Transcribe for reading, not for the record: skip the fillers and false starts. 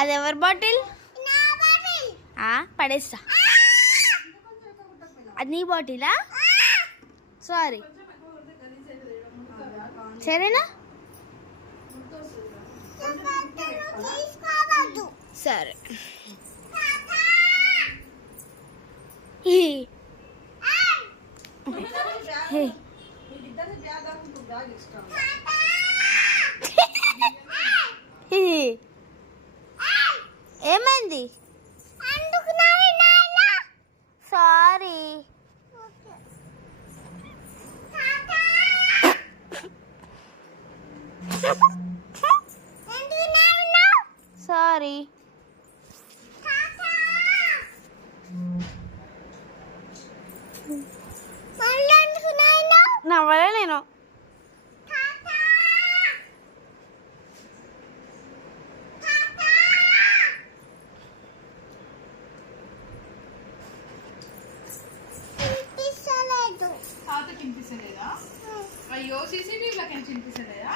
అది ఎవరి బాటిల్? పడేస్తా. అది నీ బాటిలా? సారీ, సరేనా? సరే. ఏమైంది? సారీ. సారీ. నవ్వలే నేను. తాత చింపిస్తలేదా? అయ్యో, సీసీటీవీలోకి చింపిస్తలేదా?